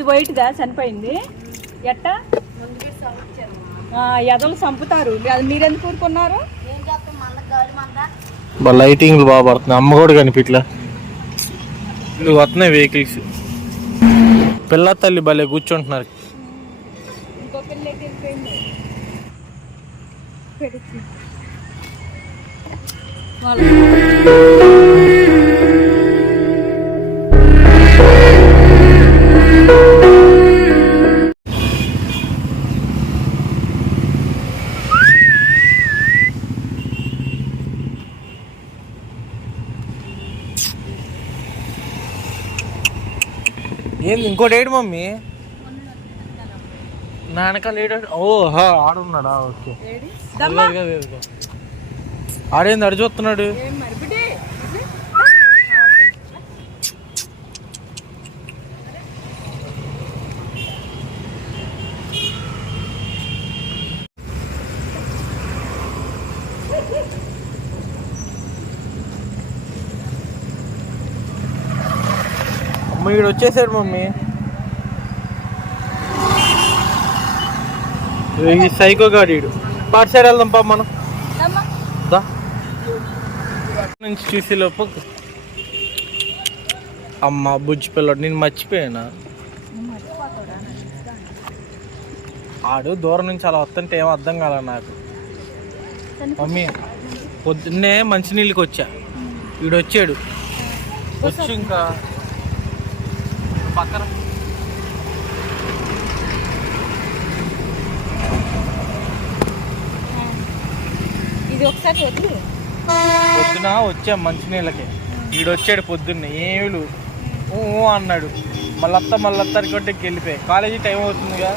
ఇది వైట్దా చనిపోయింది. ఎట్ట? ఆ, ఎదలు చంపుతారు అది మీరెందుకు ఊరుకున్నారు? బా లైటింగ్ బాగా పడుతుంది అమ్మ కూడా కనిపించలే ఇవి వస్తున్నాయి వెహికల్స్ పిల్ల తల్లి భలే కూర్చుంటున్నారు. ఇంకో ఏంది ఇంకోటి ఏడు మమ్మీ? నాన్నకాల ఏడు ఓ ఆడున్నాడా? ఓకే. ఆడేంది అడి చూస్తున్నాడు ఏం వచ్చేసాడు మమ్మీ. ఈ సైకో గాడు ఈడు. వెళ్దాం పా మనం. నుంచి చూసే లోపు. అమ్మ బుజ్జి పిల్లడు నేను మర్చిపోయానా? ఆడు దూరం నుంచి అలా వస్తుంటే ఏం అర్థం కాల నాకు. మమ్మీ పొద్దున్నే మంచినీళ్ళకి వచ్చా. ఈడొచ్చాడు వచ్చాడు. వచ్చి ఇంకా పక్కన. ఇది ఒకసారి వదిలి. పొద్దున వచ్చా మంచినీళ్ళకి. వీడు వచ్చాడు పొద్దున్న ఏమిలు? ఊ ఊ అన్నాడు. మళ్ళత్త మళ్ళత్త కొట్టి వెళ్ళిపోయి కాలేజీ టైం అవుతుందిగా.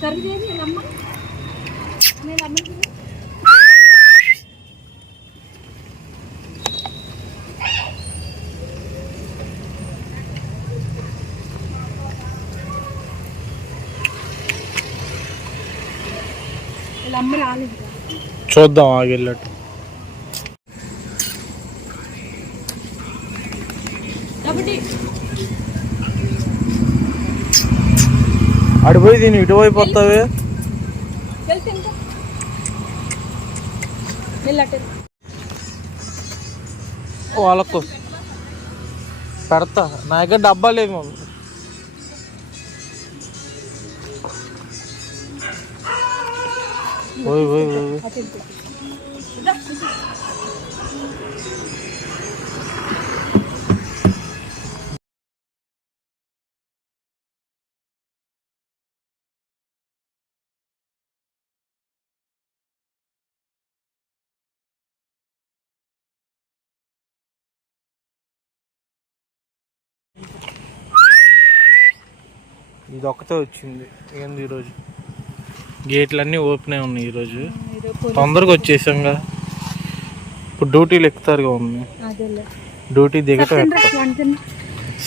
సరిదేది నేనమ్మ నేను అమ్మ చూద్దాం ఆగిల్లట్టు కాబట్టి అడిపోయి దీన్ని ఇటువైపు వస్తావే వెళ్ళట్టు వాళ్ళకు పెడతా. నా దగ్గర డబ్బా లేదు మమ్మీ ఓయ్ ఓయ్ ఓయ్ ఓయ్. అటు వెళ్తే ఇది ఒక్కతే వచ్చింది ఏంది ఈరోజు గేట్లన్నీ ఓపెన్ అయి ఉన్నాయి ఈరోజు తొందరగా వచ్చేసాంగా. ఇప్పుడు డ్యూటీలు ఎక్కుతారుగా మమ్మీ. అదేలే. డ్యూటీ దిగటం.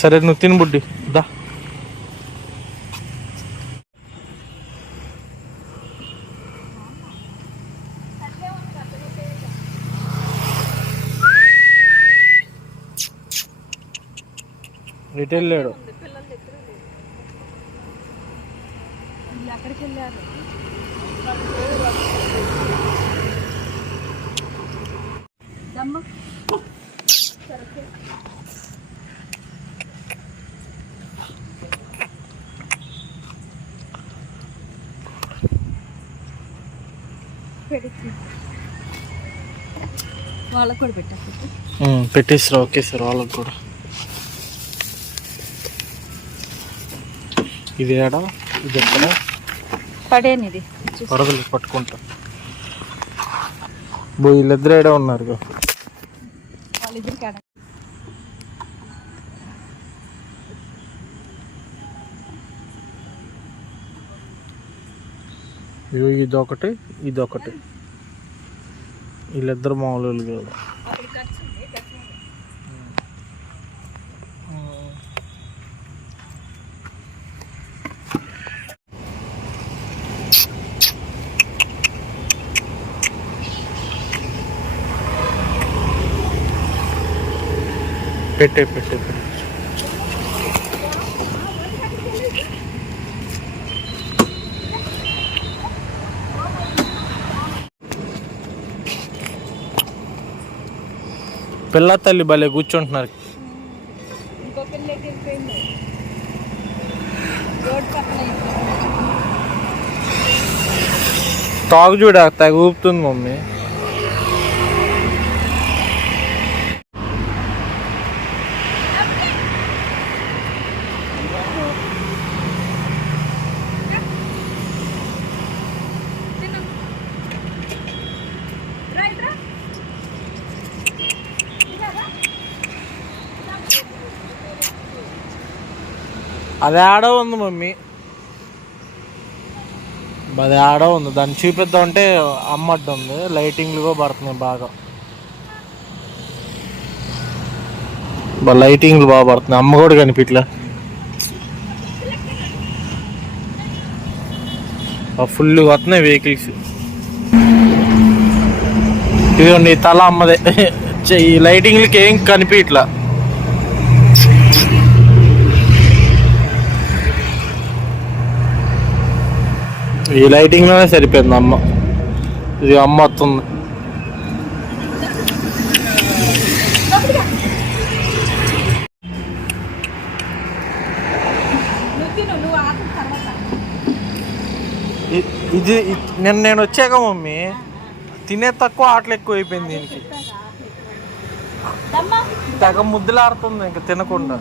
సరే నువ్వు తిని బుడ్డి. దా. వీళ్ళు ఎక్కడికి వెళ్ళారు వాళ్ళకు కూడా పెట్టాలి ఓకే సార్ వాళ్ళకి కూడా. ఇది ఏడా? ఇది ఎక్కడ? పడేనిది. వరదలు పట్టుకుంటా. బో వీళ్ళిద్దరు ఏడా ఉన్నారు ఇగో. ఇదొకటి ఇదొకటి. వీళ్ళిద్దరు మామూలు కాదు पेटे पेटे पेला तल्ली भले कुर्चुटार तागजूड़ा तक ऊपर मम्मी అది ఆడ ఉంది మమ్మీ. అది ఆడో ఉంది. దాన్ని చూపిద్దాం అంటే అమ్మడ్డు ఉంది లైటింగ్లు కూడా పడుతున్నాయి బాగా. లైటింగ్లు బాగా పడుతున్నాయి. అమ్మ కూడా కనిపించలే ఫుల్ వస్తున్నాయి వెహికల్స్ ఇదిగోండి తల అమ్మదే. ఈ లైటింగ్లకి ఏం కనిపించట్లా ఈ లైటింగ్లోనే సరిపోయింది అమ్మ. ఇది అమ్మ వస్తుంది. ఇది నిన్న నేను వచ్చాక మమ్మీ తినే తక్కువ ఆటలు ఎక్కువ అయిపోయింది దీనికి. దమ్మా తెగ ముద్దులాడుతుంది ఇంకా తినకుండా.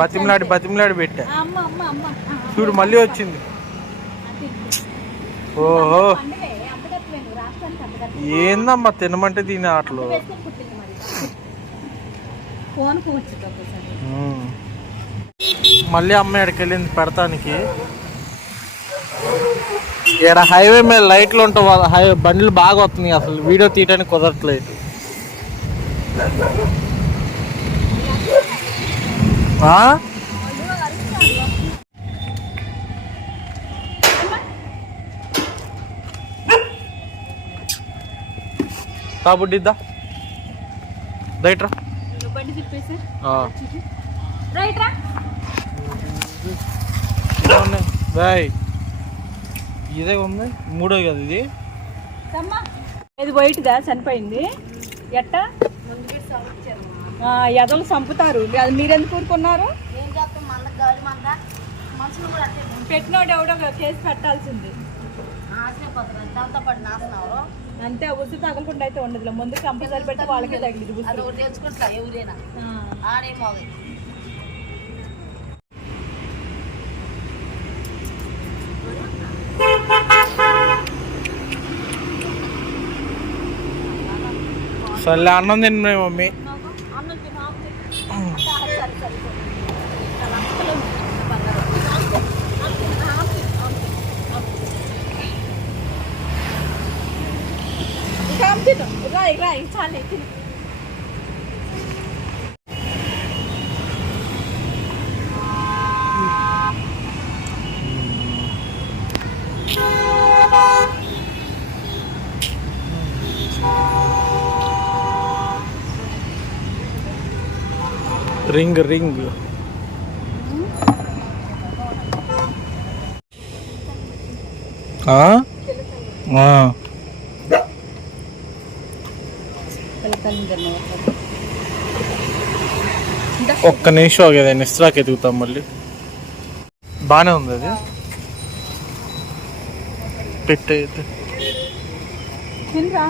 బతిమలాడి బతిమలాడి పెట్టా. చూడు మళ్ళీ వచ్చింది. ఓహో. ఏందమ్మా తినమంటే తినే ఆటలు. మళ్ళీ అమ్మ ఎక్కడికి వెళ్ళింది పెడతానికి? ఇక్కడ హైవే మీద లైట్లు ఉంటావు హై బండ్లు బాగా వస్తున్నాయి అసలు. వీడియో తీయడానికి కుదరట్లేదు. ఆ? రా. ఇదిగోండి. బాయ్ ఇదే ఉంది. మూడో కదా ఇది. ఇది వైట్గా చనిపోయింది. ఎట్ట? ఆ, ఎదలు చంపుతారు. అది మీరెందుకు ఊరుకున్నారు? పెట్టినోడు ఎవడో కేసు పెట్టాల్సింది. అంతే ఉసు తగలకుండా అయితే ఉండదు ముందు కంపల్సరీ పెట్టి వాళ్ళకే తగిలింది ఉసురు. ఆ. సర్లే అన్నం తిన్నా మమ్మీ. అన్నం తిను. అంటే, ఆ, సరే, సరే, సరే. చాలా అస్సలు బంగారం. ఆకు తిను, ఆకు తిను, ఆకు తిను, ఆకు తిను, ఆకు తిను. ఇంకా ఆకు తిను. రా, రా, ఇంకా చాలే, తిను. రింగ్ రింగ్ ఒక్క నిమిషం ఆగేది నిస్త్రాకి ఎదుగుతాం మళ్ళీ బాగానే ఉంది అది పెట్టే తినరా